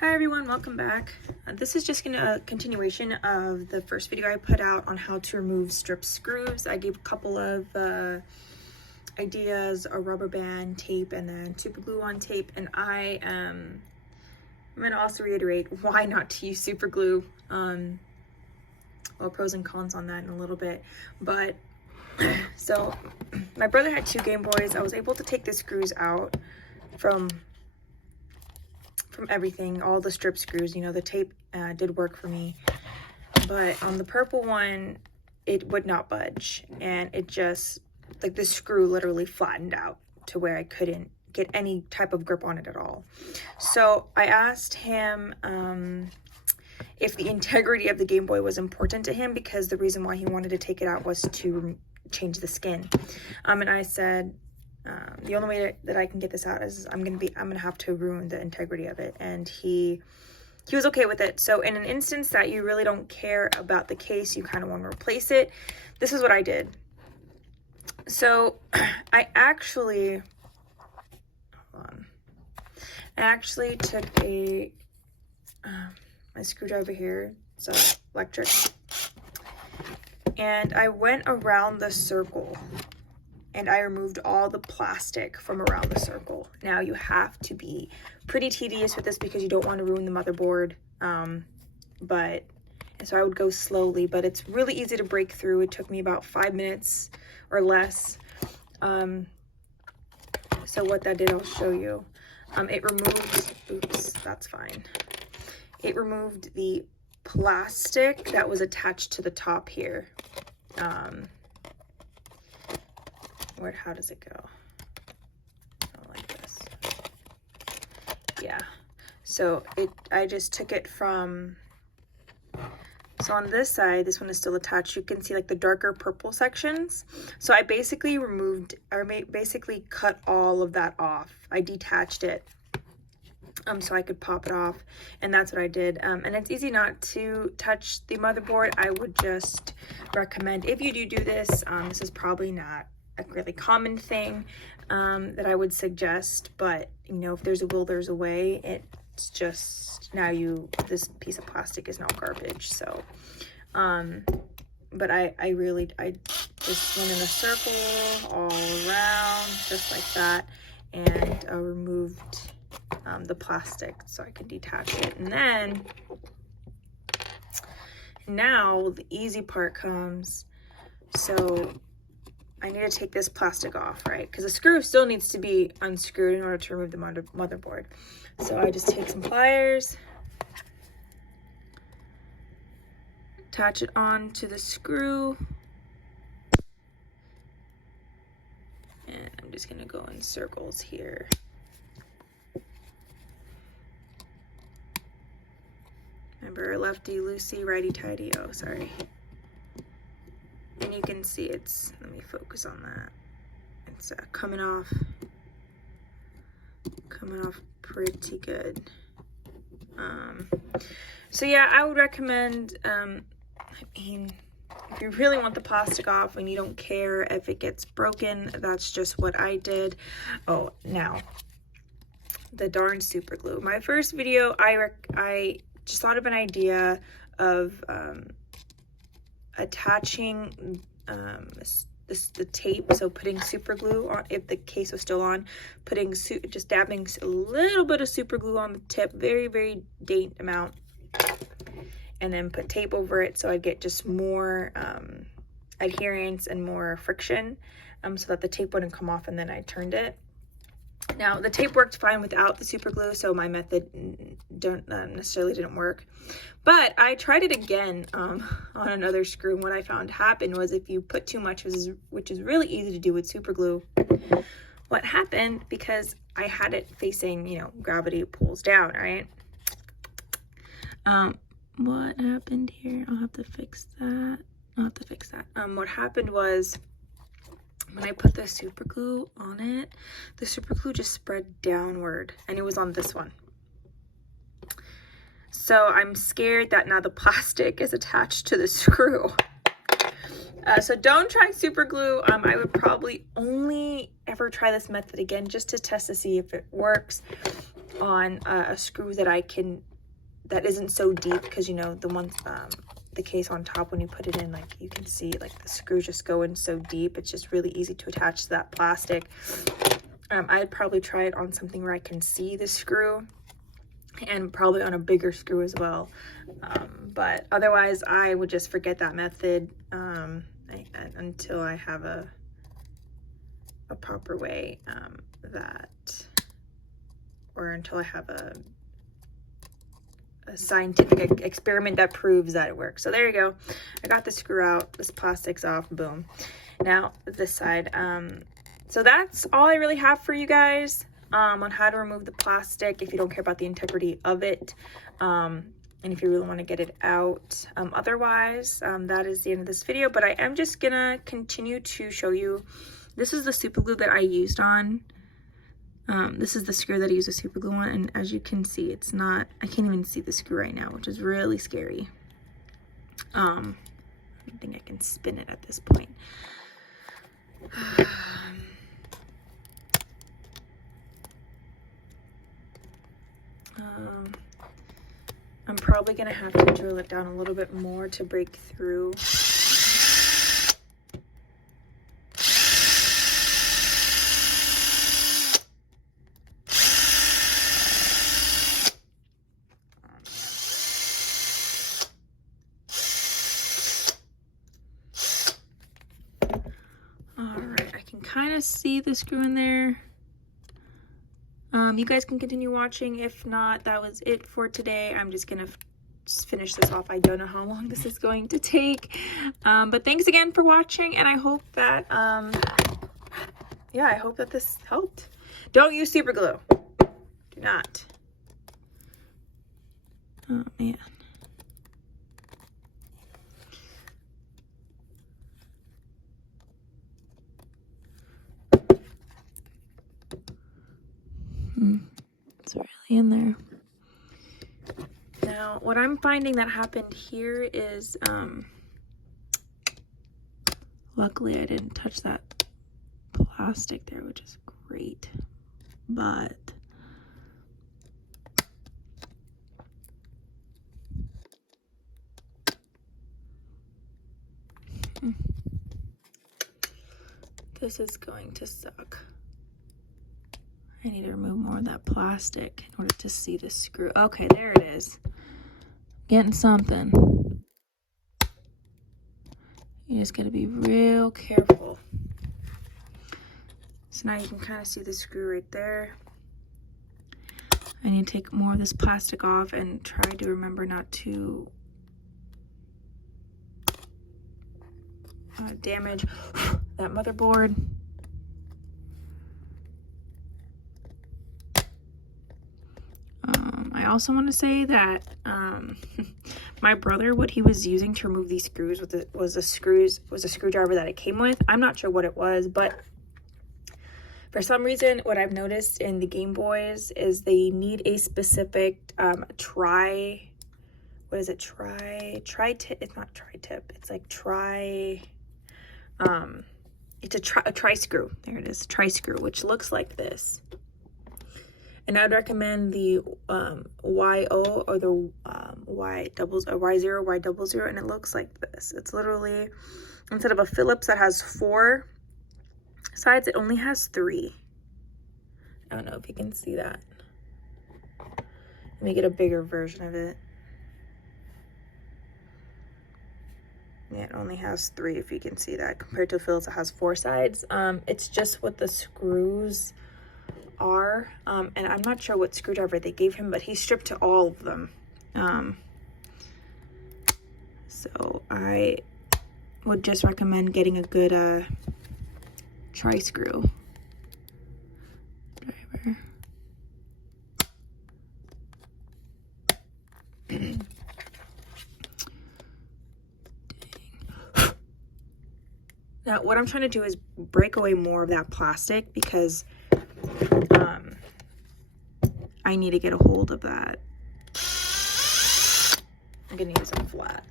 Hi everyone, welcome back. This is just a continuation of the first video I put out on how to remove strip screws. I gave a couple of ideas, a rubber band, tape, and then super glue on tape. And I'm going to also reiterate why not to use super glue. Well, pros and cons on that in a little bit. But so my brother had 2 Game Boys. I was able to take the screws out from everything, all the strip screws. You know, the tape did work for me, but on the purple one it would not budge, and it just, like, the screw literally flattened out to where I couldn't get any type of grip on it at all. So I asked him if the integrity of the Game Boy was important to him, because the reason why he wanted to take it out was to change the skin. And I said, the only way that I can get this out is I'm gonna have to ruin the integrity of it. And he was okay with it. So in an instance that you really don't care about the case, you kind of want to replace it, this is what I did. So I actually took a my screwdriver here, it's electric, and I went around the circle and I removed all the plastic from around the circle. Now you have to be pretty tedious with this because you don't want to ruin the motherboard. So I would go slowly, but it's really easy to break through. It took me about 5 minutes or less. So what that did, I'll show you. It removed, oops, that's fine. It removed the plastic that was attached to the top here. How does it go? Oh, like this. Yeah. So I just took it from, so on this side, this one is still attached. You can see like the darker purple sections. So I basically basically cut all of that off. I detached it so I could pop it off, and that's what I did. And it's easy not to touch the motherboard. I would just recommend, if you do this, this is probably not a really common thing that I would suggest, but you know, if there's a will, there's a way. It's just, now this piece of plastic is not garbage. So but I just went in a circle all around just like that, and I removed the plastic so I could detach it. And then now the easy part comes. So I need to take this plastic off, right? Because the screw still needs to be unscrewed in order to remove the motherboard. So I just take some pliers, attach it onto the screw, and I'm just gonna go in circles here. Remember, lefty loosey, righty tighty. Oh, sorry. And you can see it's, let me focus on that. It's coming off pretty good. So yeah, I would recommend, I mean, if you really want the plastic off and you don't care if it gets broken, that's just what I did. Oh, now, the darn super glue. My first video, I just thought of an idea of attaching the tape, so putting super glue on, if the case was still on, just dabbing a little bit of super glue on the tip, very, very faint amount, and then put tape over it so I'd get just more adherence and more friction, so that the tape wouldn't come off, and then I turned it. Now, the tape worked fine without the super glue, so my method necessarily didn't work. But I tried it again on another screw, and what I found happened was, if you put too much, which is really easy to do with super glue, what happened, because I had it facing, you know, gravity pulls down, right? What happened here? I'll have to fix that. What happened was, when I put the super glue on it, the super glue just spread downward, and it was on this one. So I'm scared that now the plastic is attached to the screw. So don't try super glue. I would probably only ever try this method again just to test to see if it works. on a screw that isn't so deep, because you know the ones, the case on top, when you put it in, like you can see like the screws just go in so deep, it's just really easy to attach to that plastic. I'd probably try it on something where I can see the screw, and probably on a bigger screw as well. But otherwise I would just forget that method until I have a proper way or until I have a scientific experiment that proves that it works. So there you go. I got the screw out, this plastic's off, boom. Now this side. So that's all I really have for you guys on how to remove the plastic if you don't care about the integrity of it, and if you really want to get it out. Otherwise, that is the end of this video, but I am just gonna continue to show you. This is the super glue that I used on. This is the screw that I use the super glue on, and as you can see, it's not, I can't even see the screw right now, which is really scary. I don't think I can spin it at this point. I'm probably gonna have to drill it down a little bit more to break through. Alright, I can kind of see the screw in there. You guys can continue watching. If not, that was it for today. I'm just gonna finish this off. I don't know how long this is going to take, but thanks again for watching, and I hope that yeah, I hope that this helped. Don't use super glue. Do not. Oh man. It's really in there. Now, what I'm finding that happened here is, luckily I didn't touch that plastic there, which is great, but this is going to suck. I need to remove more of that plastic in order to see the screw. Okay, there it is. Getting something. You just gotta be real careful. So now you can kind of see the screw right there. I need to take more of this plastic off and try to remember not to damage that motherboard. I also want to say that my brother, what he was using to remove these screws was a screwdriver that it came with. I'm not sure what it was, but for some reason, what I've noticed in the Game Boys is they need a specific tri-tip. It's not tri-tip. It's like it's a tri-screw. There it is, tri-screw, which looks like this. And I'd recommend the YO or the Y0, Y00, and it looks like this. It's literally, instead of a Phillips that has 4 sides, it only has 3. I don't know if you can see that. Let me get a bigger version of it. Yeah, it only has 3, if you can see that, compared to a Phillips that has 4 sides. It's just what the screws are, and I'm not sure what screwdriver they gave him, but he stripped to all of them. So I would just recommend getting a good tri-screw driver. Now what I'm trying to do is break away more of that plastic, because I need to get a hold of that. I'm gonna use a flat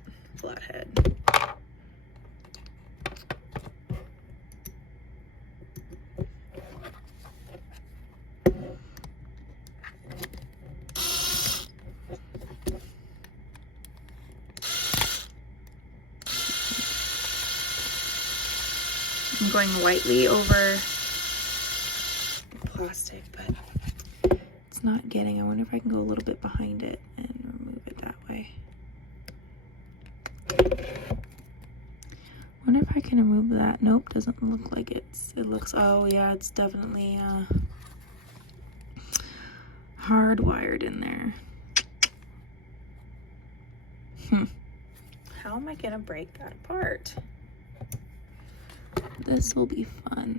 head. I'm going lightly over plastic, but it's not getting. I wonder if I can go a little bit behind it and remove it that way. I wonder if I can remove that. Nope, doesn't look like it looks, oh yeah, it's definitely hardwired in there. How am I gonna break that apart? This will be fun.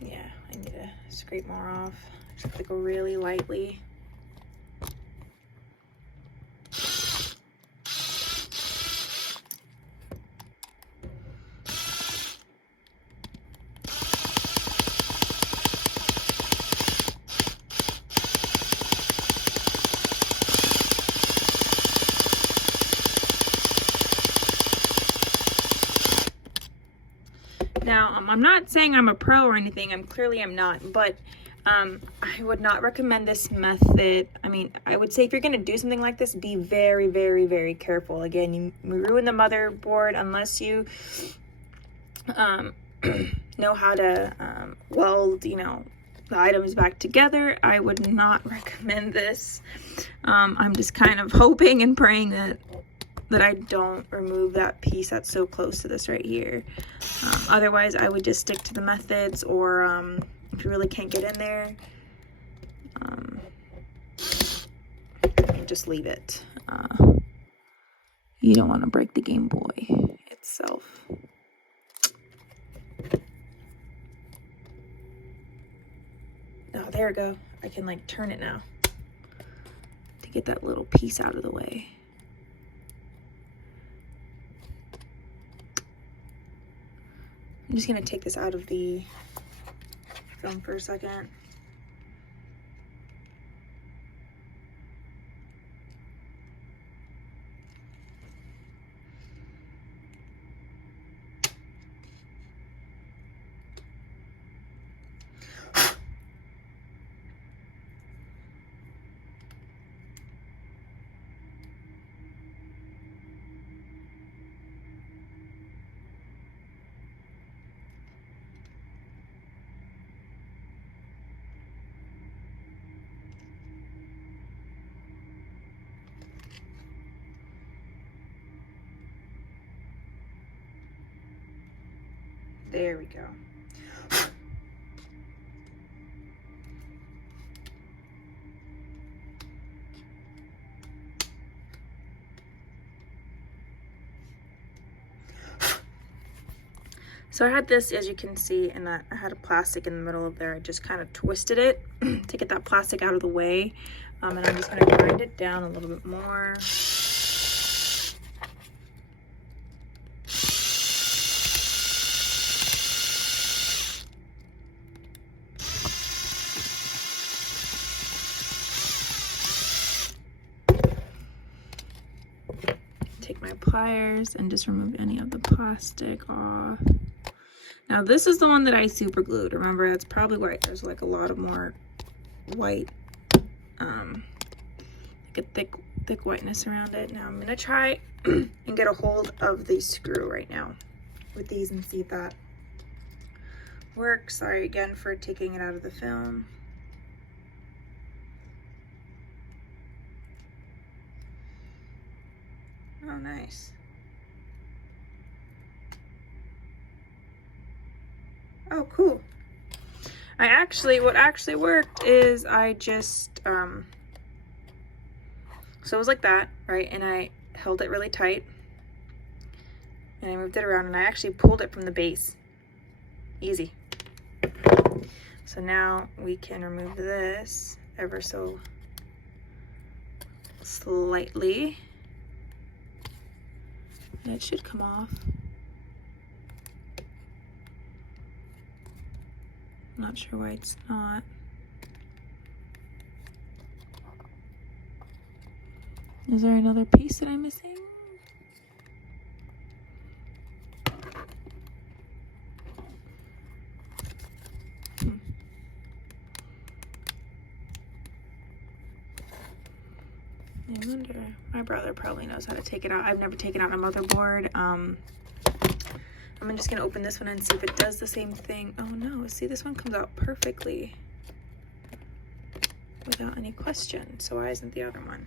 Yeah, I need to scrape more off. Just have to go really lightly. Now, I'm not saying I'm a pro or anything. I'm not, but I would not recommend this method. I mean, I would say if you're going to do something like this, be very, very, very careful. Again, you ruin the motherboard unless you know how to weld, you know, the items back together. I would not recommend this. I'm just kind of hoping and praying that I don't remove that piece that's so close to this right here. Otherwise, I would just stick to the methods, or if you really can't get in there, just leave it. You don't want to break the Game Boy itself. Oh, there we go. I can like turn it now to get that little piece out of the way. I'm just gonna take this out of the film for a second. There we go. So I had this, as you can see, and I had a plastic in the middle of there. I just kind of twisted it to get that plastic out of the way. And I'm just going to grind it down a little bit more. Take my pliers and just remove any of the plastic off. Now this is the one that I super glued. Remember, that's probably why there's like a lot of more white, like a thick whiteness around it. Now I'm gonna try and get a hold of the screw right now with these and see if that works. Sorry again for taking it out of the film. Oh, nice. Oh, cool. What actually worked is I just, so it was like that, right? And I held it really tight and I moved it around and I actually pulled it from the base. Easy. So now we can remove this ever so slightly. And it should come off. Not sure why it's not. Is there another piece that I'm missing? My brother probably knows how to take it out. I've never taken out a motherboard. I'm just gonna open this one and see if it does the same thing. Oh no, see, this one comes out perfectly without any question. So why isn't the other one?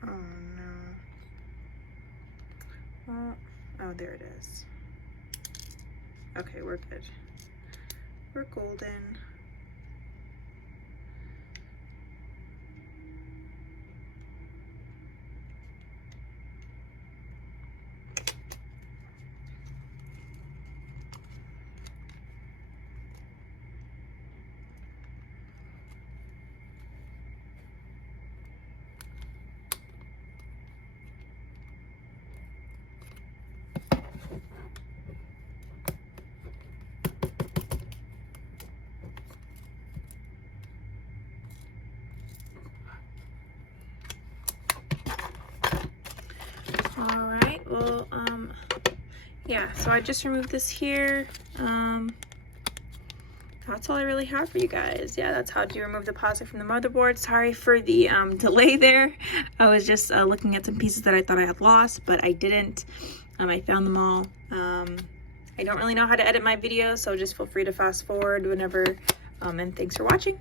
Oh no. Well, oh, there it is. Okay, we're good. We're golden. All right, well, yeah, so I just removed this here. That's all I really have for you guys. Yeah, that's how you remove the plastic from the motherboard. Sorry for the delay there. I was just looking at some pieces that I thought I had lost, but I didn't. I found them all. I don't really know how to edit my videos, so just feel free to fast forward whenever. And thanks for watching.